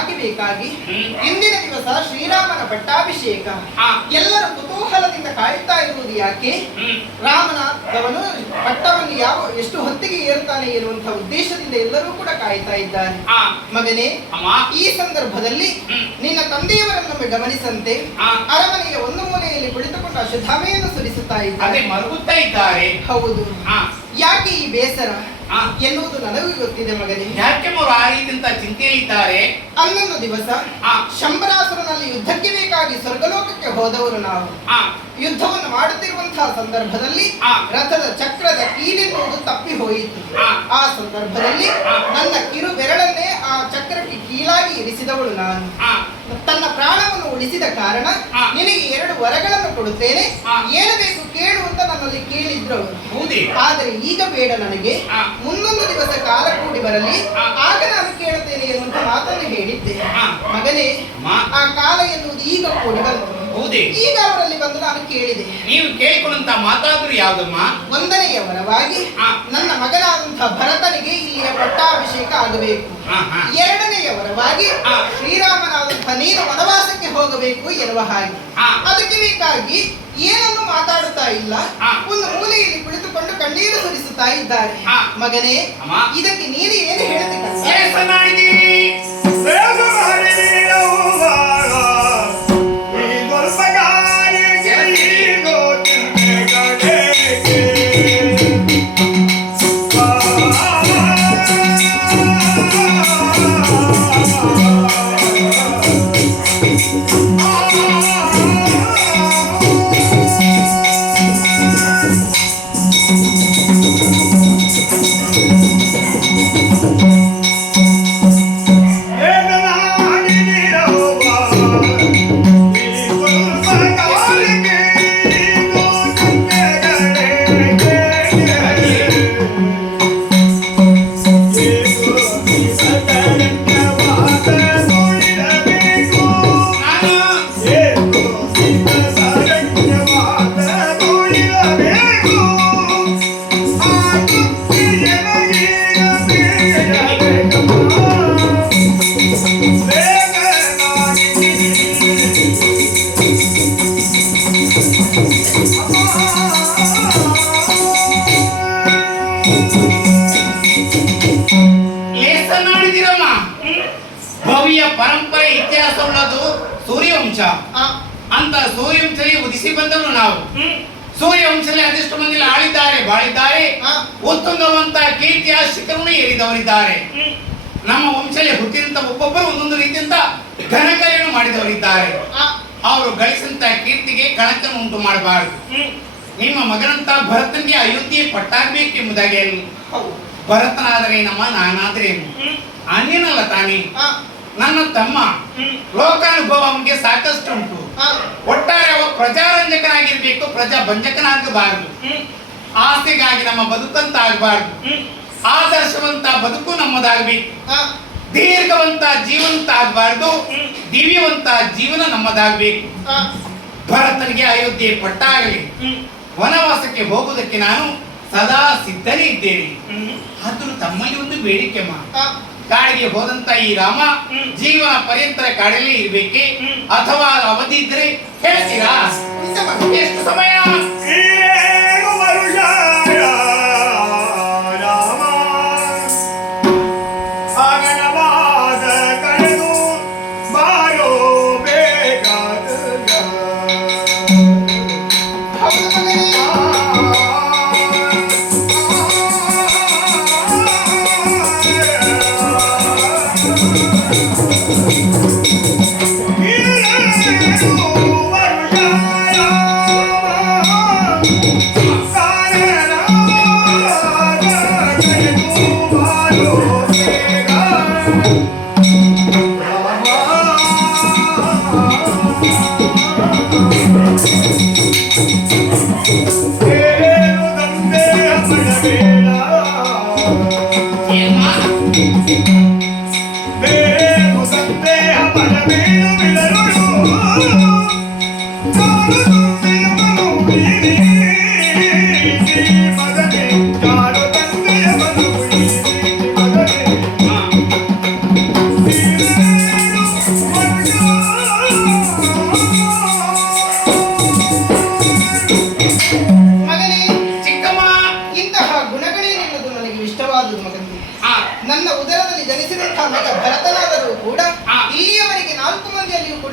ಯಾಕೆ ಬೇಕಾಗಿ ಇಂದಿನ ದಿವಸ ಶ್ರೀರಾಮನ ಪಟ್ಟಾಭಿಷೇಕ ಎಲ್ಲರೂ ಕುತೂಹಲದಿಂದ ಕಾಯುತ್ತಾ ಇರುವುದು ಯಾಕೆ? ರಾಮನಾಥವನು ಪಟ್ಟವನ್ನು ಎಷ್ಟು ಹೊತ್ತಿಗೆ ಏರುತ್ತಾನೆ ಎನ್ನುವಂತಹ ಉದ್ದೇಶದಿಂದ ಎಲ್ಲರೂ ಕೂಡ ಕಾಯ್ತಾ ಇದ್ದಾರೆ. ಮಗನೇ, ಈ ಸಂದರ್ಭದಲ್ಲಿ ನಿನ್ನ ತಂದೆಯವರನ್ನು ಗಮನಿಸಂತೆ ಅರಮನೆಯ ಒಂದು ಮೂಲೆಯಲ್ಲಿ ಕುಳಿತುಕೊಂಡು ಅಶ್ವತ್ಥಾಮೆಯನ್ನು ಸುರಿಸುತ್ತಾ ಇದ್ದಾರೆ. ಹೌದು, ಯಾಕೆ ಈ ಬೇಸರ ಎನ್ನುವುದು ನನಗೂ ಗೊತ್ತಿದೆ ಮಗನೇ. ಯಾಕೆ ಅವರು ಆ ರೀತಿಯಂತ ಚಿಂತೆಯಲ್ಲಿದ್ದಾರೆ? ಅನ್ನೊಂದು ದಿವಸ ಶಂಬರಾಸುರನಲ್ಲಿ ಯುದ್ಧಕ್ಕೆ ಬೇಕಾಗಿ ಸ್ವರ್ಗಲೋಕಕ್ಕೆ ಹೋದವರು ನಾವು. ಯುದ್ಧವನ್ನು ಮಾಡುತ್ತಿರುವಂತಹ ಸಂದರ್ಭದಲ್ಲಿ ರಥದ ಚಕ್ರದ ಕೀಲೆನ್ನುವುದು ತಪ್ಪಿ ಹೋಯಿತು. ಆ ಸಂದರ್ಭದಲ್ಲಿ ನನ್ನ ಕಿರು ಬೆರಳನ್ನೇ ಆ ಚಕ್ರಕ್ಕೆ ಕೀಲಾಗಿ ಇರಿಸಿದವಳು ನಾನು. ತನ್ನ ಪ್ರಾಣವನ್ನು ಉಳಿಸಿದ ಕಾರಣ ನಿನಗೆ 2 ವರಗಳನ್ನು ಕೊಡುತ್ತೇನೆ, ಏನು ಬೇಕು ಕೇಳು ಅಂತ ನನ್ನಲ್ಲಿ ಕೇಳಿದ್ರು ಅವರು. ಆದರೆ ಈಗ ಬೇಡ, ನನಗೆ ಮುಂದೊಂದು ದಿವಸ ಕಾಲ ಕೂಡಿ ಬರಲಿ, ಆಗ ನಾನು ಕೇಳುತ್ತೇನೆ ಎನ್ನುವಂತ ಮಾತನ್ನು ಹೇಳಿದ್ದೆ. ಮಗನೇ, ಆ ಕಾಲ ಎನ್ನುವುದು ಈಗ ಕೂಡಿ ಬಂತು. ಈಗ ಅವರಲ್ಲಿ ಬಂದು ನಾನು ಕೇಳಿದೆ. ನೀವು ಕೇಳಿಕೊಂಡಂತ ಮಾತಾದ್ರು ಯಾವುದಮ್ಮ? 1ನೆಯ ವರವಾಗಿ ನನ್ನ ಮಗನಾದಂತಹ ಭರತನಿಗೆ ಇಲ್ಲಿಯ ಪಟ್ಟಾಭಿಷೇಕ ಆಗಬೇಕು. 2ನೆಯ ವರವಾಗಿ ಶ್ರೀರಾಮನಾದಂತಹ ನೀನು ವನವಾಸಕ್ಕೆ ಹೋಗಬೇಕು ಎನ್ನುವ ಹಾಗೆ. ಅದಕ್ಕೆ ಬೇಕಾಗಿ ಏನನ್ನು ಮಾತಾಡುತ್ತಾ ಇಲ್ಲ, ಒಂದು ಮೂಲೆಯಲ್ಲಿ ಕುಳಿತುಕೊಂಡು ಕಣ್ಣೀರು ಸುರಿಸುತ್ತಾ ಇದ್ದಾರೆ. ಮಗನೇ, ಇದಕ್ಕೆ ನೀನು ಏನು ಹೇಳ್ತೀನಿ? ಭವ್ಯ ಪರಂಪರೆ ಇತಿಹಾಸ ಉಳ್ಳದು ಸೂರ್ಯವಂಶ ಅಂತ. ಸೂರ್ಯವಂಶದಲ್ಲಿ ಉದಿಸಿ ಬಂದವರು ನಾವು. ಸೂರ್ಯವಂಶದಲ್ಲಿ ಅದೆಷ್ಟು ಮಂದಿ ಆಳಿದ್ದಾರೆ, ಬಾಳಿದ್ದಾರೆ, ಉತ್ತುಂಗವಂತ ಕೀರ್ತಿಯ ಶಿಖರವನ್ನು ಏರಿದವರಿದ್ದಾರೆ. ನಮ್ಮ ವಂಶದಲ್ಲಿ ಹುಟ್ಟಿದಂತ ಒಬ್ಬೊಬ್ಬರು ಒಂದೊಂದು ರೀತಿಯಿಂದ ಘನಕಾರ್ಯವನ್ನು ಮಾಡಿದವರಿದ್ದಾರೆ. ಅವರು ಗಳಿಸಿದಂತ ಕೀರ್ತಿಗೆ ಕಳಂಕ ಉಂಟು ಮಾಡಬಾರದು. ನಿಮ್ಮ ಮಗನಂತ ಭರತನಿಗೆ ಅಯೋಧ್ಯೆ ಪಟ್ಟಾಗಬೇಕೆಂಬುದಾಗಿ ಭರತನಾದರೆ ನಮ್ಮ, ನಾನಾದ್ರೇನು ಅನ್ಯನಲ್ಲ ತಾನೇ. ನನ್ನ ತಮ್ಮ ಲೋಕಾನುಭವ ಅವನಿಗೆ ಸಾಕಷ್ಟು ಉಂಟು. ಒಟ್ಟಾರೆ ಅವ ಪ್ರಜಾರಂಜಕನಾಗಿರ್ಬೇಕು, ಪ್ರಜಾ ಭಂಜಕನಾಗಬಾರದು. ಆಸೆಗಾಗಿ ನಮ್ಮ ಬದುಕಂತ ಆಗಬಾರದು. ಆದರ್ಶವಂತ ಬದುಕು ನಮ್ಮದಾಗಬೇಕು. ದೀರ್ಘವಂತ ಜೀವಂತ ಆಗಬಾರದು, ದಿವ್ಯವಂತ ಜೀವನ ನಮ್ಮದಾಗಬೇಕು. ಭರತನಿಗೆ ಅಯೋಧ್ಯೆ ಪಟ್ಟಾಗಲಿ, ವನವಾಸಕ್ಕೆ ಹೋಗುವುದಕ್ಕೆ ನಾನು ಸದಾ ಸಿದ್ಧನೇ ಇದ್ದೇನೆ. ಆದರೂ ತಮ್ಮಲ್ಲಿ ಒಂದು ಬೇಡಿಕೆ ಕಾಡಿಗೆ ಹೋದಂತ ಈ ರಾಮ ಜೀವನ ಪರ್ಯಂತರ ಕಾಡಲ್ಲಿ ಇರ್ಬೇಕೆ ಅಥವಾ ಅವಧಿ ಇದ್ರೆ ಹೇಳ್ತೀರಾ? ಎಷ್ಟು ಸಮಯ?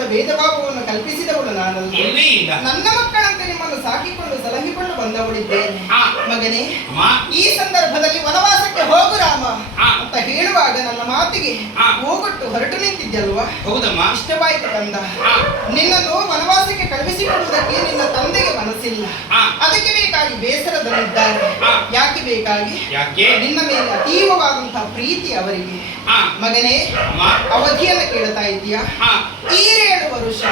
ಭೇದ ಭಾವವನ್ನು ಕಲ್ಪಿಸಿದವಳು ನಾನಲ್ಲ. ಇಲ್ಲವೇ ಇಲ್ಲ. ನನ್ನ ಮಕ್ಕಳಂತೆ ನಿಮ್ಮನ್ನು ಸಾಕಿಕೊಂಡು ಸಲಹಿಕೊಂಡು ಬಂದವಳಿದ್ದೇನೆ. ಮಗನೇ, ಅಮ್ಮ, ಈ ಸಂದರ್ಭದಲ್ಲಿ ವನವಾಸಕ್ಕೆ ಹೋಗು ರಾಮ ಆ. ಅಂತ ಹೇಳುವಾಗ ನನ್ನ ಮಾತಿಗೆ ಆ. ಹೋಗೊಟ್ಟು ಹೊರಟು ನಿಂತಿದ್ದಲ್ವಾ? ಹೌದಮ್ಮ. ಇಷ್ಟವಾಯಿತು ಕಂದ. ಆ. ನಿನ್ನನ್ನು ವನವಾಸಕ್ಕೆ ಕಳುಹಿಸಿಕೊಡುವುದಕ್ಕೆ ನಿನ್ನ ತಂದೆಗೆ ಮನಸ್ಸಿಲ್ಲ. ಆ. ಅದಕ್ಕೆ ಬೇಕಾಗಿ ಬೇಸರದಲ್ಲಿದ್ದಾರೆ. ಆ. ಯಾಕೆ ಬೇಕಾಗಿ? ಯಾಕೆ? ನಿನ್ನ ಮೇಲೆ ಅತೀವವಾದಂತಹ ಪ್ರೀತಿ ಅವರಿಗೆ. ಆ. ಮಗನೇ, ಅಮ್ಮ, ಅವಧಿಯನ್ನು ಕೇಳ್ತಾ ಇದೀಯಾ? ಆ. 7 ವರ್ಷ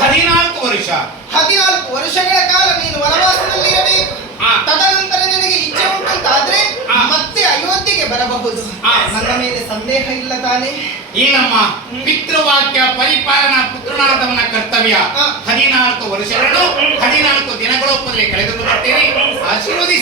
14 ವರ್ಷ 14 ವರ್ಷಗಳ ಕಾಲ ನೀನು ವನವಾಸದಲ್ಲಿ ಇರಬೇಕು. ಆ. ತದನಂತರ ನಿನಗೆ ಇಚ್ಛೆ ಉಂಟಂತಾದ್ರೆ ಆ. ಮತ್ತೆ ಅಯೋಧ್ಯೆಗೆ ಬರಬಹುದು. ಆ. ನನ್ನ ಮೇಲೆ ಸಂದೇಹ ಇಲ್ಲ ತಾನೆ? ಇಲ್ಲಮ್ಮ. ಪಿತೃವಾಕ್ಯ ಪರಿಪಾಲನಾ ಪುತ್ರನಾದವನ ಕರ್ತವ್ಯ. ಆ. 14 ವರ್ಷಗಳನ್ನು 14 ದಿನಗಳೊಪ್ಪದಲ್ಲಿ ಕಳೆದುಕೊಂಡು ಬರ್ತೇನೆ. ಆಶೀರ್ವದಿ